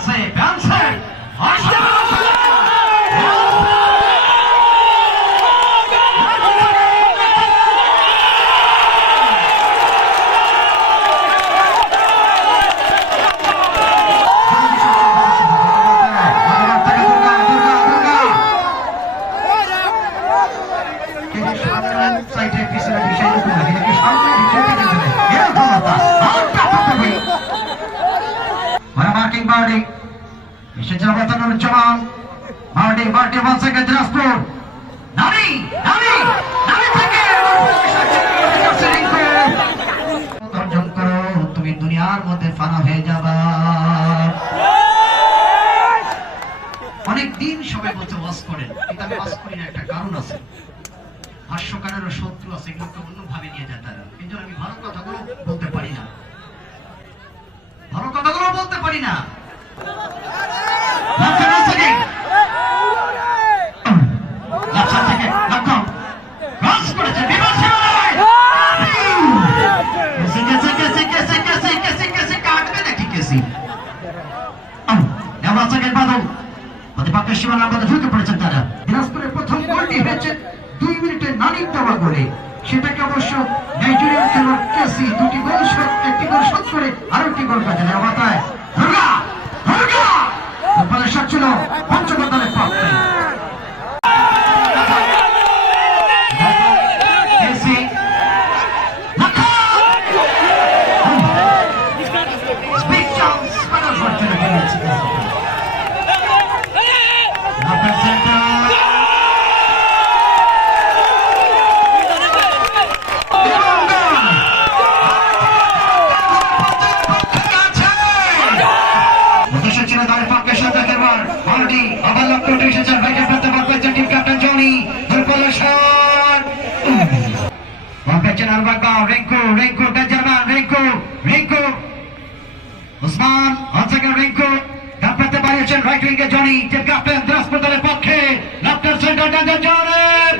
से बयान से সাইডে পিছনে বিষয় এদিকে সামনে বিজেপি পিছনে এরকম ব্যাপার আর কাপড় মার্কিং বাড়ি সেটা বাতানোর চমান মার্টি মার্টি বলসেকে দিনাজপুর। অনেক দিন সবাই বলছে, ওয়াজ করেন। কিন্তু একটা কারণ আছে। ভাষ্যকারেরও শত্রু আছে এগুলোকে আমি ভালো কথাগুলো বলতে পারি না। ভালো কথাগুলো বলতে পারি না। নেওয়া হয়েছে দুই মিনিটে নানির দেওয়া গোলে। সেটাকে অবশ্য দুটি গোল একটি গোল শোধ করে আরও একটি গোল এর মাথায় দুর্গা ছিল পঞ্চম পেয়েছেন আলবাগা রেঙ্কু রেঙ্কু ডেঞ্জারম্যান রেঙ্কু রেঙ্কু উসমান অন সেকেন্ড রিঙ্কু ডান পেতে বাড়িয়েছেন রাইট উইঙ্গে জনি টিম ক্যাপ্টেন দিনাজপুর দলের পক্ষে লেফটার সেন্টার ডেঞ্জার জনের